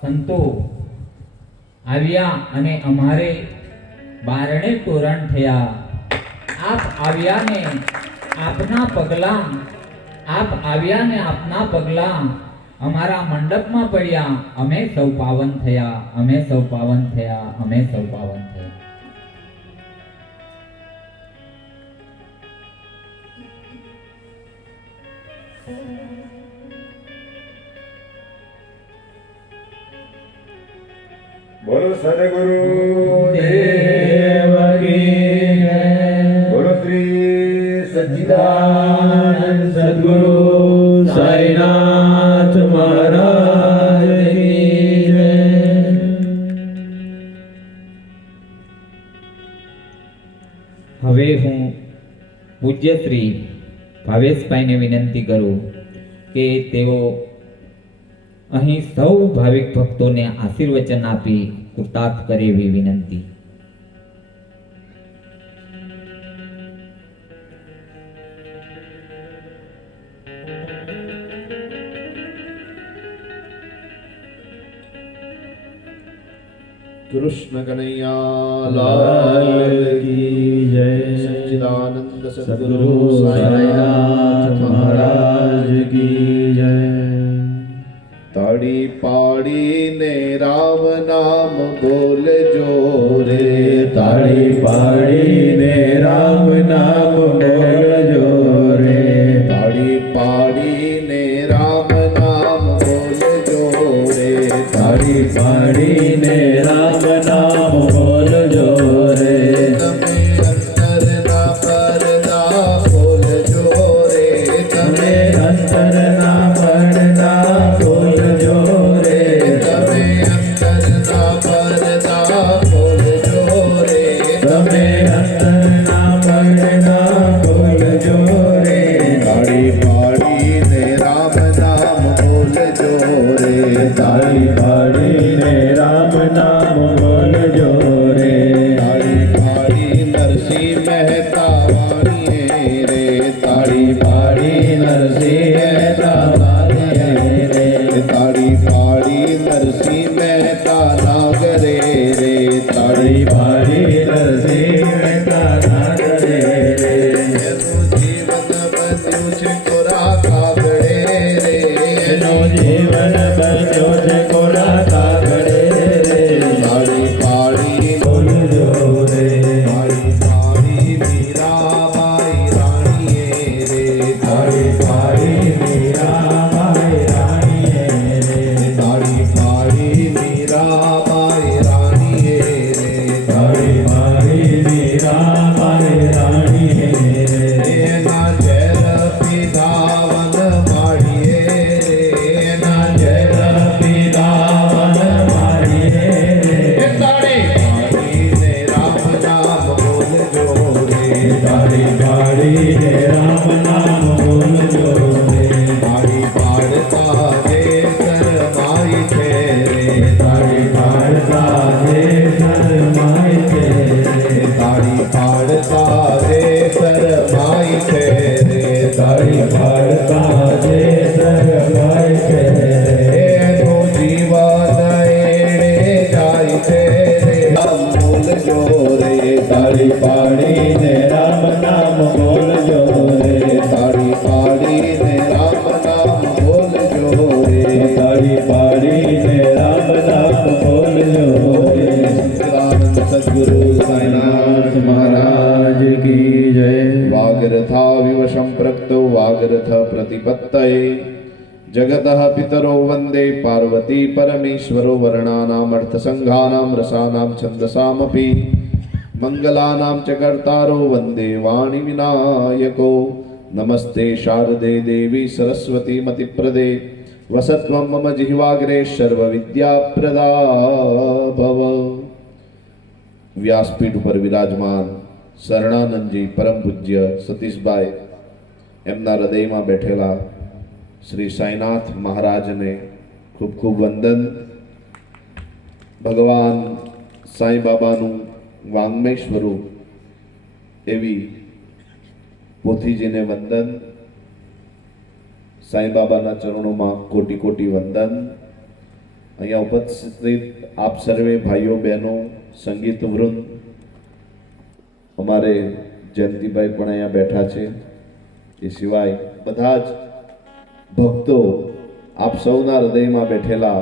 સંતો આવ્યા અને અમારે બારણે તોરણ થયા. આપ આવ્યા ને આપના પગલાં, આપ આવ્યા ને આપના પગલાં અમારા મંડપમાં પડ્યા. અમે સૌ પાવન થયા, અમે સૌ પાવન થયા, અમે સૌ પાવન થયા. બોલો સદગુરુ દેવ. બોલો શ્રી સચ્ચિદાનંદ સચ્ચિદાનંદ સદગુરુ સાઈનાથ મહારાજ હવે હું પૂજ્ય શ્રી ભાવેશભાઈને વિનંતી કરું કે તેઓ અહીં સૌ ભાવિક ભક્તોને આશીર્વચન આપી કૃતાર્થ કરે એવી વિનંતી કૃષ્ણ કનૈયા લાલ લાલ કી જય. સચ્ચિદાનંદ સદગુરુ સાઈનાથ તાળી પાડીને રામ નામ બોલજો રે. તાળી પાડીને રામ નામ બોલજો રે. તાળી પાડીને રામ નામ બોલજો રે. તાળી પાડીને તાળી તાળી તાળી પાડીને રામ નામ બોલજો રે. તાળી પાડીને રામ નામ બોલજો રે તાળી પાડીને રામ નામ બોલજો રે. સદગુરુ સાઈનાથ મહારાજ મહારાજ કી જય વાગરથાવિવ સંપ્રક્તો વાગરથ પ્રતિપત્તये જગતઃ પિતરો વંદે પાર્વતી પરમેશ્વરો વર્ણાનામર્થસંઘાનામ રસાનામ છંદસામપि મંગલાનાં ચ કર્તારો વંદે વાણી વિનાયકો નમસ્તે શારદે દેવી સરસ્વતી મતિપ્રદે વસત્વં મમ જિહ્વાગ્રે સર્વવિદ્યાપ્રદા ભવ વ્યાસપીઠ ઉપર વિરાજમાન શરણાનંદજી પરમ પૂજ્ય સતીશભાઈ એમના હૃદયમાં બેઠેલા શ્રી સાંઈનાથ મહારાજને ખૂબ ખૂબ વંદન ભગવાન સાંઈ બાબાનું વાંગ્મય સ્વરૂપ એવી પોથીજીને વંદન, સાંઈ બાબાના ચરણોમાં કોટી કોટી વંદન. અહીંયા ઉપસ્થિત આપ સર્વે ભાઈઓ, બહેનો, સંગીત વૃંદ, અમારે જયંતિભાઈ પણ અહીંયા બેઠા છે. એ સિવાય બધા જ ભક્તો આપ સૌના હૃદયમાં બેઠેલા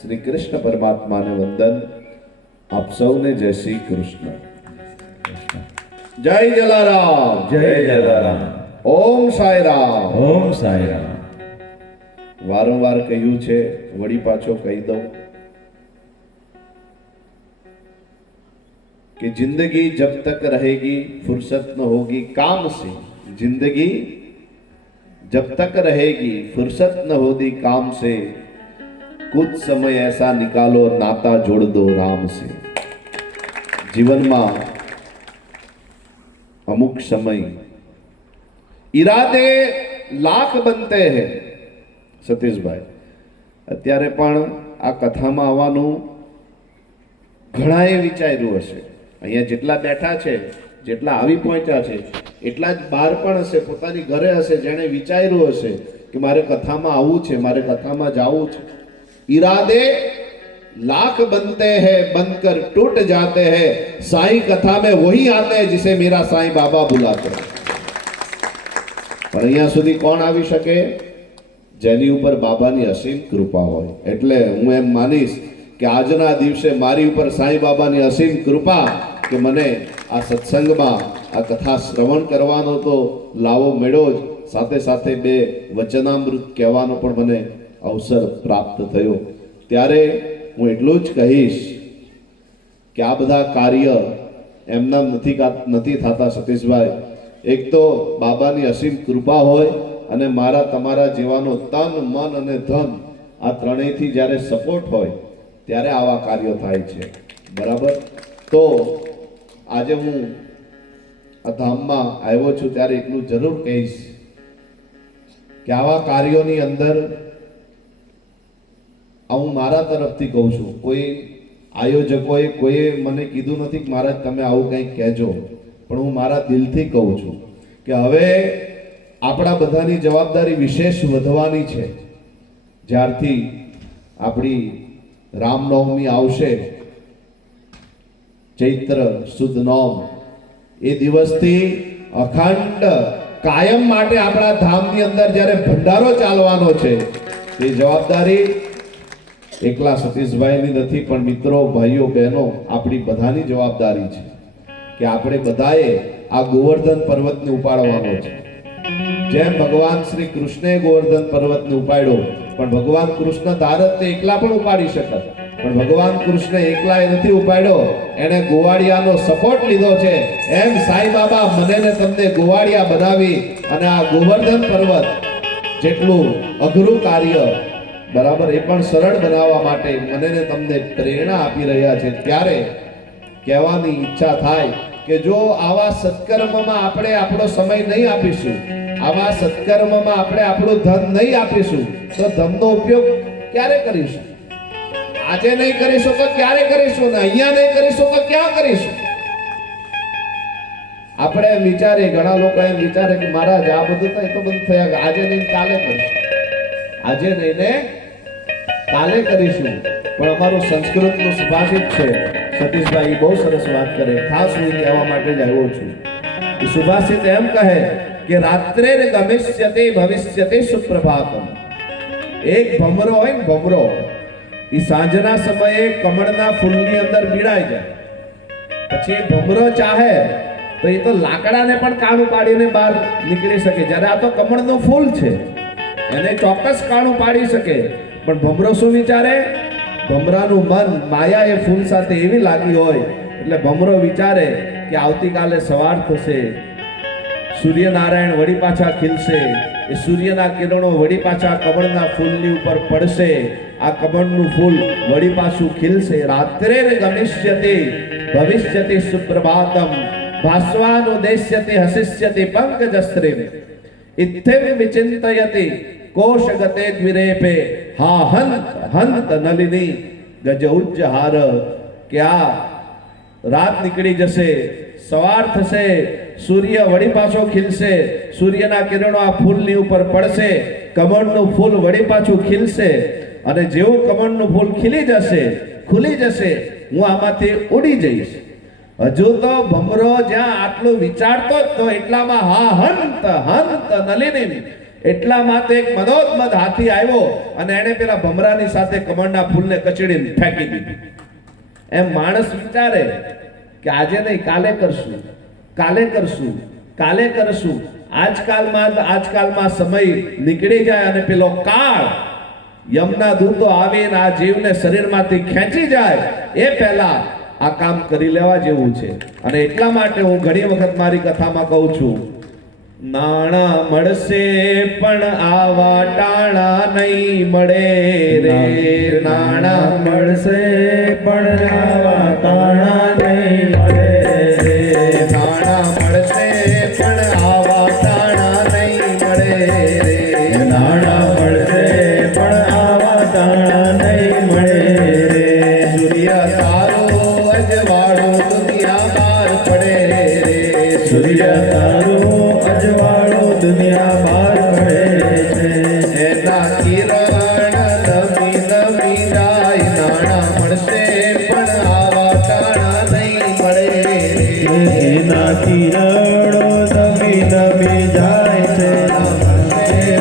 શ્રી કૃષ્ણ પરમાત્માને વંદન. આપ સૌને જય શ્રી કૃષ્ણ. જય જલારામ. જય જલારામ. ઓમ સાંઈરામ ઓમ સાંઈરામ વારંવાર કહ્યું છે વળી પાછો કહી દઉં કે જિંદગી જબ તક રહેગી ફુરસત ન હોગી કામ સે. જિંદગી જબ તક રહેગી ફુરસત ન હોદી કામ સે. कुछ समय ऐसा निकालो नाता जोड़ दो राम से જીવનમાં અમુક સમય ઈરાદે લાખ બનતે હૈ સતીશભાઈ અત્યારે પણ આ કથામાં આવવાનું ઘણાએ વિચાર્યું હશે અહીંયા જેટલા બેઠા છે જેટલા આવી પહોંચ્યા છે એટલા જ બહાર પણ હશે પોતાની ઘરે હશે જેણે વિચાર્યું હશે કે મારે કથામાં આવવું છે મારે કથામાં જવું છે ઈરાદે लाख बनते हैं बनकर टूट जाते हैं साईं कथा में वही आते हैं जिसे मेरा साईं बाबा बुलाते हैं પણ અહીંયા સુધી કોણ આવી શકે જેની ઉપર બાબાની અસીમ કૃપા હોય એટલે હું એમ માનીશ કે આજના દિવસે મારી ઉપર સાંઈ બાબાની અસીમ કૃપા કે મને આ સત્સંગમાં આ કથા શ્રવણ કરવાનો તો લાવો મળ્યો જ સાથે સાથે બે વચનામૃત કહેવાનો પણ મને અવસર પ્રાપ્ત થયો. ત્યારે હું એટલું જ કહીશ કે આ બધા કાર્ય એમના નથી નથી થતા સતીશભાઈ. એક તો બાબાની અસીમ કૃપા હોય અને મારા, તમારા જેવાનો તન, મન અને ધન આ ત્રણેયથી જ્યારે સપોર્ટ હોય, ત્યારે આવા કાર્યો થાય છે. બરાબર? તો આજે હું આ ધામમાં આવ્યો છું ત્યારે એટલું જરૂર કહીશ કે આવા કાર્યોની અંદર હું મારા તરફથી કહું છું, કોઈ આયોજકોએ, કોઈએ મને કીધું નથી કે મહારાજ તમે આવું કંઈક કહેજો, પણ હું મારા દિલથી કહું છું કે હવે આપણા બધાની જવાબદારી વિશેષ વધવાની છે. જ્યારથી આપણી રામનવમી આવશે, ચૈત્ર સુદ નોમ, એ દિવસથી અખંડ કાયમ માટે આપણા ધામની અંદર જ્યારે ભંડારો ચાલવાનો છે, તે જવાબદારી એકલા સતીશભાઈની નથી, પણ મિત્રો, ભાઈઓ, બહેનો, આપણી બધાની જવાબદારી છે કે આપણે બધાએ આ ગોવર્ધન પર્વતને ઉપાડવાનો છે. જેમ ભગવાન શ્રી કૃષ્ણે ગોવર્ધન પર્વતને ઉપાડ્યો, પણ ભગવાન કૃષ્ણ ધારત એકલા પણ ઉપાડી શકત. પણ ભગવાન કૃષ્ણ એકલા એ નથી ઉપાડ્યો એને ગોવાળિયાનો સપોર્ટ લીધો છે. એમ સાંઈ બાબા મને ને તમને ગોવાળિયા બનાવી અને આ ગોવર્ધન પર્વત જેટલું અઘરું કાર્ય બરાબર? એ પણ સરળ બનાવવા માટે મને ને તમને પ્રેરણા આપી રહ્યા છે. ત્યારે કહેવાની ઈચ્છા થાય કે જો આવા સત્કર્મમાં આપણે આપણો સમય નહીં આપીશું, આવા સત્કર્મમાં આપણે આપણું ધન નહીં આપીશું, તો ધનનો ઉપયોગ ક્યારે કરીશું? આજે નહીં કરીશું તો ક્યારે કરીશું ને અહીંયા નહીં કરીશું તો ક્યાં કરીશું? આપણે વિચારીએ, ઘણા લોકો એમ વિચારે કે મહારાજ, આ બધું એ તો બધું થયા. આજે નહીં કાલે કરીશું. આજે નહીં ને કાલે કરીશું. પણ અમારું સંસ્કૃતનું સુભાષિત છે. સતીશભાઈ બહુ સરસ વાત કરે. ખાસ હું કહેવા માટે જ આવ્યો છું. એ સુભાષિત એમ કહે કે રાત્રે ગમિષ્યતે ભવિષ્યતે સુપ્રભાતમ. એક ભમરો હોય ને ભમરો, એ સાંજના સમયે કમળના ફૂલની અંદર મીળાઈ જાય. પછી ભમરો ચાહે તો એ તો લાકડાને પણ કાણું પાડીને બહાર નીકળી શકે. જ્યારે આ તો કમળનું ફૂલ છે. એને ચોક્કસ કાણું પાડી શકે. પણ ભમરો શું વિચારે? ભમરાનું મન માયા એ ફૂલ સાથે એવી લાગી હોય, એટલે ભમરો વિચારે કે આવતીકાલે સવાર થશે. સૂર્યનારાયણ વળી પાછા ખીલશે. એ સૂર્યના કિરણો વળી પાછા કમળના ફૂલની ઉપર પડશે. આ કમળનું ફૂલ વળી પાછું ખીલશે. રાત્રે ગમિષ્યતે, ભવિષ્યતે સુપ્રભાતમ. ભાસ્વાનુદેશ્યતે હસિષ્યતિ, પંકજસ્ત્રીમ. ઇત્થિમ વિચિંતયતિ, કોશગતે દ્વિરેપે. હા હંત હંત નલિની ગજ હાર કે આ રાત નીકળી જશે સવાર થશે સૂર્ય વળી પાછો ખીલશે સૂર્યના કિરણો આ ફૂલની ઉપર પડશે કમળનું ફૂલ વળી પાછું ખીલશે અને જેવું કમળનું ફૂલ ખીલી જશે, ખુલી જશે, હું આમાંથી ઉડી જઈશ. હજુ તો ભમરો જ્યાં આટલું વિચારતો જ તો એટલામાં હા હંત હંત નલિની એટલામાં માટે એક મદોદમદ હાથી આવ્યો અને એણે પેલા ભમરાની સાથે કમળના ફૂલને કચડીને ફેંકી દીધી. એમ માણસ વિચારે કે આજે નહીં, કાલે કરશું કાલે કરશું કાલે કરશું. આજકાલમાં આજકાલમાં સમય નીકળી જાય અને પેલો કાળ યમના દૂતો આવીને આ જીવને શરીરમાંથી ખેંચી જાય, એ પહેલા આ કામ કરી લેવા જેવું છે. અને એટલા માટે હું ઘણી વખત મારી કથામાં કહું છું નાણા મળશે પણ આવા ટાણા નહીં મળે રે. નાણા મળશે પણ આવા તાણા સૂર્ય તારો અજવાળો દુનિયા બહાર પડે છે એના કિરણ નવી નવી જાય નાણા મળશે પણ આવા તાણા નહીં પડે એના કિરણો નવી નવી જાય છે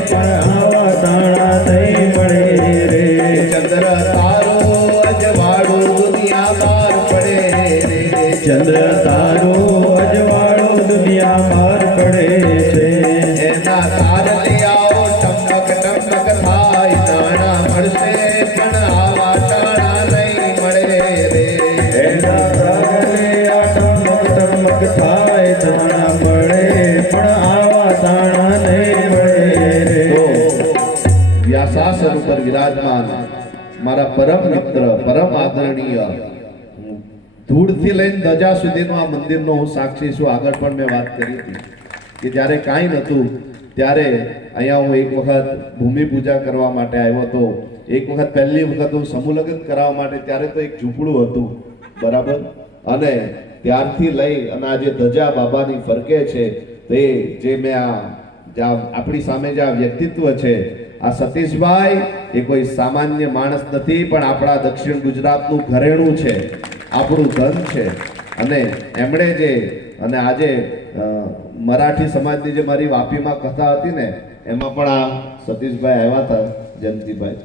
પણ આવા તાણા નહીં પડે રે ચંદ્ર તારો અજવાળો દુનિયા બાર પડે રે. ચંદ્ર વ્યાસાસન ઉપર વિરાજમાન મારા પરમ મિત્ર, પરમ આદરણીય ધૂળથી લઈને ધજા સુધીનો આ મંદિરનો હું સાક્ષી છું. આગળ પણ મેં વાત કરી હતી કે જ્યારે કાંઈ નહોતું, ત્યારે અહીંયા હું એક વખત ભૂમિ પૂજા કરવા માટે આવ્યો હતો. એક વખત પહેલી વખત હું સમૂહલગ્ન કરાવવા માટે, ત્યારે તો એક ઝૂંપડું હતું, બરાબર? અને ત્યારથી લઈ અને આ જે ધજા બાબાની ફરકે છે, તે જે મેં આ આપણી સામે જે આ વ્યક્તિત્વ છે આ સતીશભાઈ એ કોઈ સામાન્ય માણસ નથી, પણ આપણા દક્ષિણ ગુજરાતનું ઘરેણું છે, આપણું ધન છે. અને એમણે જે, અને આજે મરાઠી સમાજની જે મારી વાપીમાં કથા હતી ને, એમાં પણ આ સતીશભાઈ આવ્યા હતા, જયંતિભાઈ.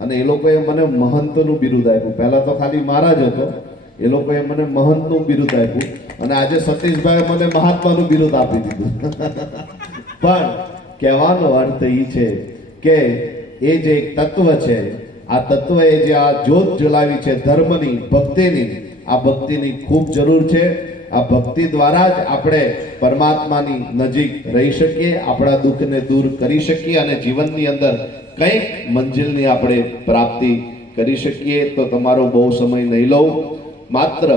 અને એ લોકોએ મને મહંતનું બિરુદ આપ્યું. પહેલાં તો ખાલી મહારાજ હતો. એ લોકોએ મને મહંતનું બિરુદ આપ્યું. અને આજે સતીશભાઈએ મને મહાત્માનું બિરુદ આપી દીધું. પણ કહેવાનો અર્થ એ છે કે એ જે એક તત્વ છે, આ તત્વએ જે આ જ્યોત જલાવી છે ધર્મની, ભક્તિની, આ ભક્તિની ખૂબ જરૂર છે. આ ભક્તિ દ્વારા જ આપણે પરમાત્માની નજીક રહી શકીએ, આપણા દુઃખને દૂર કરી શકીએ અને જીવનની અંદર કંઈક મંજિલની આપણે પ્રાપ્તિ કરી શકીએ, તો તમારો બહુ સમય નહીં લઉં. માત્ર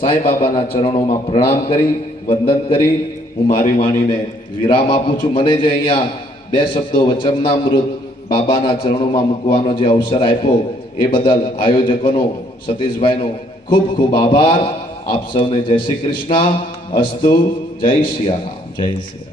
સાંઈ બાબાના ચરણોમાં પ્રણામ કરી, વંદન કરી. હું મારી વાણીને વિરામ આપું છું. મને જે અહીંયા બે શબ્દો વચનામૃત બાબાના ચરણોમાં મૂકવાનો જે અવસર આપ્યો, એ બદલ આયોજકોનો, સતીશભાઈનો ખૂબ ખૂબ આભાર. આપ સૌને જય શ્રી કૃષ્ણ. અસ્તુ જય શિયા જય રામ.